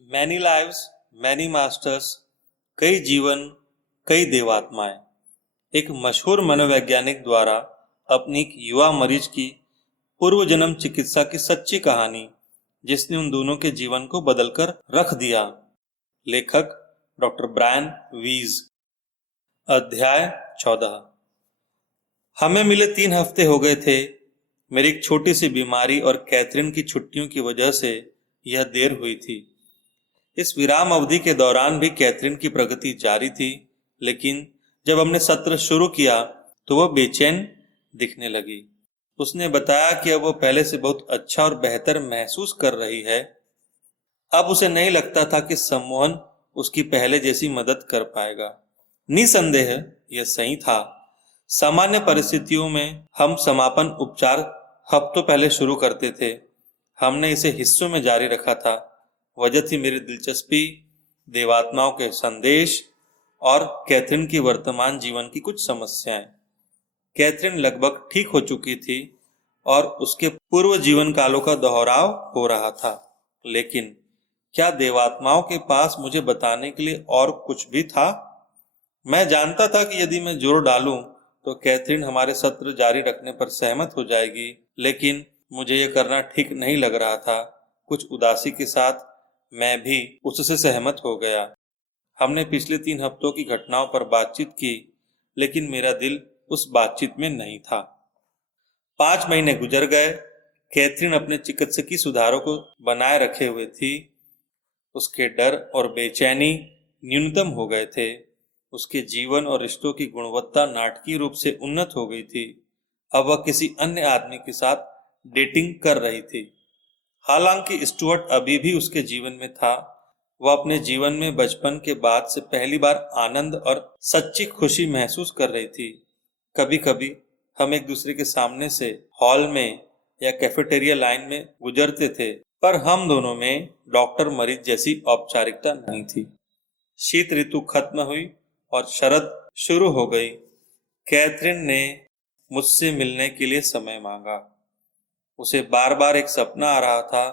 Many lives many masters, कई जीवन कई देवात्माएं। एक मशहूर मनोवैज्ञानिक द्वारा अपनी एक युवा मरीज की पूर्व जन्म चिकित्सा की सच्ची कहानी, जिसने उन दोनों के जीवन को बदलकर रख दिया। लेखक डॉक्टर ब्रायन वीज। अध्याय 14। हमें मिले 3 हफ्ते हो गए थे। मेरी एक छोटी सी बीमारी और कैथरीन की छुट्टियों की वजह से यह देर हुई थी। इस विराम अवधि के दौरान भी कैथरीन की प्रगति जारी थी, लेकिन जब हमने सत्र शुरू किया तो वह बेचैन दिखने लगी। उसने बताया कि अब वह पहले से बहुत अच्छा और बेहतर महसूस कर रही है। अब उसे नहीं लगता था कि सम्मोहन उसकी पहले जैसी मदद कर पाएगा। निसंदेह यह सही था। सामान्य परिस्थितियों में हम समापन उपचार हफ्तों पहले शुरू करते थे। हमने इसे हिस्सों में जारी रखा था। वजह थी मेरी दिलचस्पी, देवात्माओं के संदेश और कैथरीन की वर्तमान जीवन की कुछ समस्याएं। कैथरीन लगभग ठीक हो चुकी थी और उसके पूर्व जीवन कालों का दोहराव हो रहा था, लेकिन क्या देवात्माओं के पास मुझे बताने के लिए और कुछ भी था? मैं जानता था कि यदि मैं जोर डालूं तो कैथरीन हमारे सत्र जारी रखने पर सहमत हो जाएगी, लेकिन मुझे यह करना ठीक नहीं लग रहा था। कुछ उदासी के साथ मैं भी उससे सहमत हो गया। हमने पिछले 3 हफ्तों की घटनाओं पर बातचीत की, लेकिन मेरा दिल उस बातचीत में नहीं था। 5 महीने गुजर गए। कैथरीन अपने चिकित्सकीय सुधारों को बनाए रखे हुए थी। उसके डर और बेचैनी न्यूनतम हो गए थे। उसके जीवन और रिश्तों की गुणवत्ता नाटकीय रूप से उन्नत हो गई थी। अब वह किसी अन्य आदमी के साथ डेटिंग कर रही थी। हालांकि स्टुअर्ट अभी भी उसके जीवन में था। वह अपने जीवन में बचपन के बाद से पहली बार आनंद और सच्ची खुशी महसूस कर रही थी। कभी कभी हम एक दूसरे के सामने से हॉल में या कैफेटेरिया लाइन में गुजरते थे, पर हम दोनों में डॉक्टर मरीज जैसी औपचारिकता नहीं थी। शीत ऋतु खत्म हुई और शरद शुरू हो गई। कैथरीन ने मुझसे मिलने के लिए समय मांगा। उसे बार बार एक सपना आ रहा था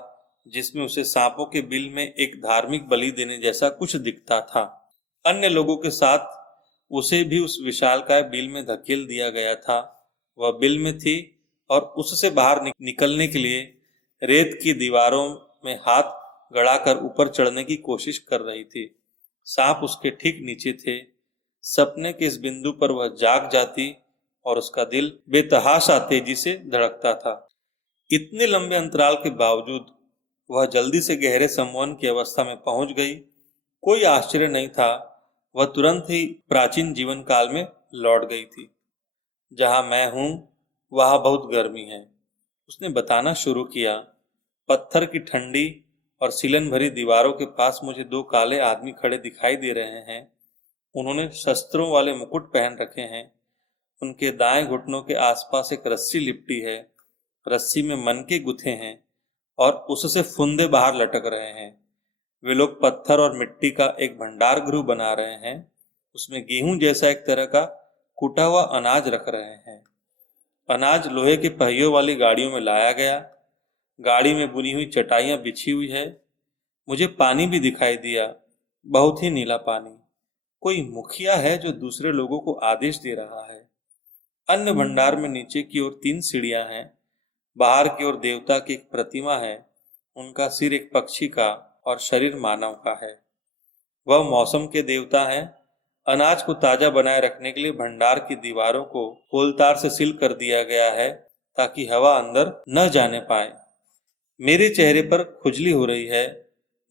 जिसमें उसे सांपों के बिल में एक धार्मिक बलि देने जैसा कुछ दिखता था। अन्य लोगों के साथ उसे भी उस विशालकाय बिल में धकेल दिया गया था। वह बिल में थी और उससे बाहर निकलने के लिए रेत की दीवारों में हाथ गड़ाकर ऊपर चढ़ने की कोशिश कर रही थी। सांप उसके ठीक नीचे थे। सपने के इस बिंदु पर वह जाग जाती और उसका दिल बेतहाशा तेजी से धड़कता था। इतने लंबे अंतराल के बावजूद वह जल्दी से गहरे सम्मोहन की अवस्था में पहुंच गई। कोई आश्चर्य नहीं था, वह तुरंत ही प्राचीन जीवन काल में लौट गई थी। जहां मैं हूं वहां बहुत गर्मी है, उसने बताना शुरू किया। पत्थर की ठंडी और सीलन भरी दीवारों के पास मुझे 2 काले आदमी खड़े दिखाई दे रहे हैं। उन्होंने शस्त्रों वाले मुकुट पहन रखे हैं। उनके दाएं घुटनों के आसपास एक रस्सी लिपटी है। रस्सी में मनके गुथे हैं और उससे फुंदे बाहर लटक रहे हैं। वे लोग पत्थर और मिट्टी का एक भंडार गृह बना रहे हैं। उसमें गेहूं जैसा एक तरह का कूटा हुआ अनाज रख रहे हैं। अनाज लोहे के पहियों वाली गाड़ियों में लाया गया। गाड़ी में बुनी हुई चटाइयां बिछी हुई है। मुझे पानी भी दिखाई दिया, बहुत ही नीला पानी। कोई मुखिया है जो दूसरे लोगों को आदेश दे रहा है। अन्य भंडार में नीचे की ओर 3 सीढ़ियां हैं। बाहर की ओर देवता की एक प्रतिमा है। उनका सिर एक पक्षी का और शरीर मानव का है। वह मौसम के देवता हैं। अनाज को ताजा बनाए रखने के लिए भंडार की दीवारों को कोलतार से सील कर दिया गया है ताकि हवा अंदर न जाने पाए। मेरे चेहरे पर खुजली हो रही है।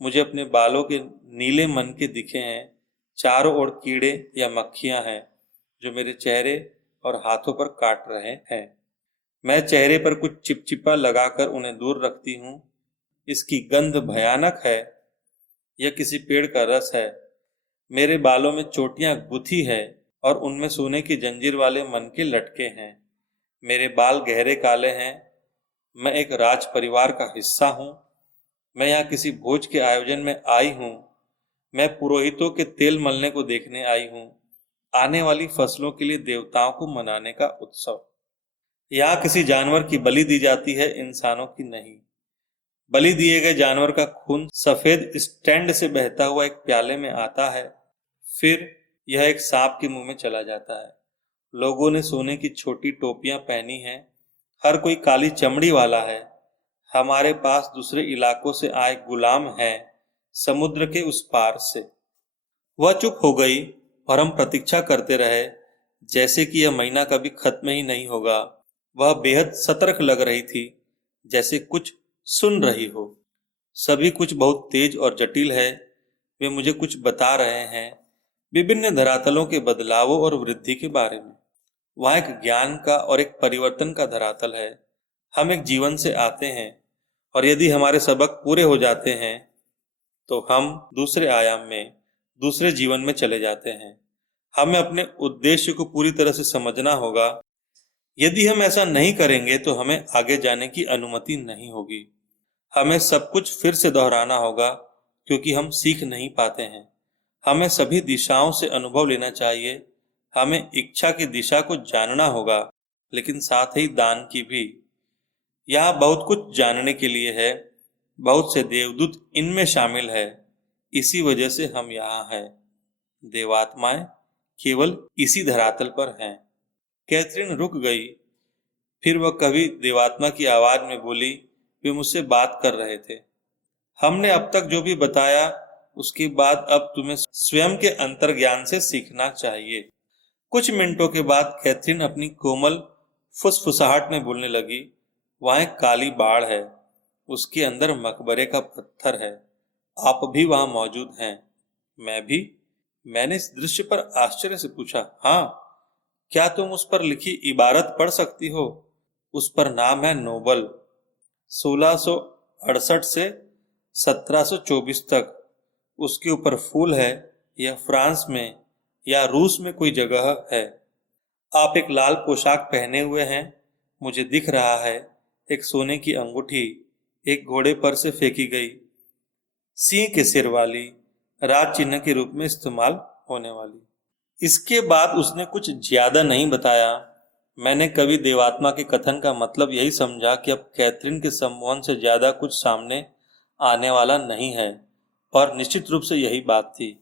मुझे अपने बालों के नीले मनके दिखे हैं। चारों ओर कीड़े या मक्खियां हैं जो मेरे चेहरे और हाथों पर काट रहे हैं। मैं चेहरे पर कुछ चिपचिपा लगाकर उन्हें दूर रखती हूँ। इसकी गंध भयानक है। यह किसी पेड़ का रस है। मेरे बालों में चोटियां गुथी है और उनमें सोने की जंजीर वाले मनके लटके हैं। मेरे बाल गहरे काले हैं। मैं एक राज परिवार का हिस्सा हूँ। मैं यहाँ किसी भोज के आयोजन में आई हूँ। मैं पुरोहितों के तेल मलने को देखने आई हूँ। आने वाली फसलों के लिए देवताओं को मनाने का उत्सव। यहाँ किसी जानवर की बलि दी जाती है, इंसानों की नहीं। बलि दिए गए जानवर का खून सफेद स्टैंड से बहता हुआ एक प्याले में आता है, फिर यह एक सांप के मुंह में चला जाता है। लोगों ने सोने की छोटी टोपियां पहनी हैं, हर कोई काली चमड़ी वाला है। हमारे पास दूसरे इलाकों से आए गुलाम हैं, समुद्र के उस पार से। वह चुप हो गई और हम प्रतीक्षा करते रहे, जैसे कि यह महीना कभी खत्म ही नहीं होगा। वह बेहद सतर्क लग रही थी, जैसे कुछ सुन रही हो। सभी कुछ बहुत तेज और जटिल है। वे मुझे कुछ बता रहे हैं, विभिन्न धरातलों के बदलावों और वृद्धि के बारे में। वहाँ एक ज्ञान का और एक परिवर्तन का धरातल है। हम एक जीवन से आते हैं और यदि हमारे सबक पूरे हो जाते हैं तो हम दूसरे आयाम में, दूसरे जीवन में चले जाते हैं। हमें अपने उद्देश्य को पूरी तरह से समझना होगा। यदि हम ऐसा नहीं करेंगे तो हमें आगे जाने की अनुमति नहीं होगी। हमें सब कुछ फिर से दोहराना होगा क्योंकि हम सीख नहीं पाते हैं। हमें सभी दिशाओं से अनुभव लेना चाहिए। हमें इच्छा की दिशा को जानना होगा, लेकिन साथ ही दान की भी। यहाँ बहुत कुछ जानने के लिए है। बहुत से देवदूत इनमें शामिल है। इसी वजह से हम यहाँ हैं। देवात्माएं केवल इसी धरातल पर हैं। कैथरीन रुक गई। फिर वह कभी देवात्मा की आवाज में बोली, वे मुझसे बात कर रहे थे। हमने अब तक जो भी बताया उसके बाद अब तुम्हें स्वयं के अंतर्ज्ञान से सीखना चाहिए। कुछ मिनटों के बाद कैथरीन अपनी कोमल फुसफुसाहट में बोलने लगी, वहाँ एक काली बाड़ है, उसके अंदर मकबरे का पत्थर है। आप भी वहाँ मौजूद हैं। मैं भी। मैंने इस दृश्य पर आश्चर्य से पूछा, हाँ, क्या तुम उस पर लिखी इबारत पढ़ सकती हो? उस पर नाम है नोबल। 1668 से 1724 तक। उसके ऊपर फूल है। यह फ्रांस में या रूस में कोई जगह है। आप एक लाल पोशाक पहने हुए हैं, मुझे दिख रहा है। एक सोने की अंगूठी एक घोड़े पर से फेंकी गई, सिंह के सिर वाली, राज चिन्ह के रूप में इस्तेमाल होने वाली। इसके बाद उसने कुछ ज्यादा नहीं बताया। मैंने कभी देवात्मा के कथन का मतलब यही समझा कि अब कैथरीन के सम्मोहन से ज्यादा कुछ सामने आने वाला नहीं है, और निश्चित रूप से यही बात थी।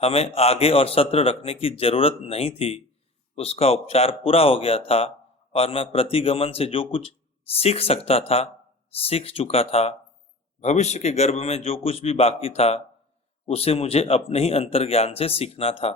हमें आगे और सत्र रखने की जरूरत नहीं थी। उसका उपचार पूरा हो गया था और मैं प्रतिगमन से जो कुछ सीख सकता था सीख चुका था। भविष्य के गर्भ में जो कुछ भी बाकी था उसे मुझे अपने ही अंतर्ज्ञान से सीखना था।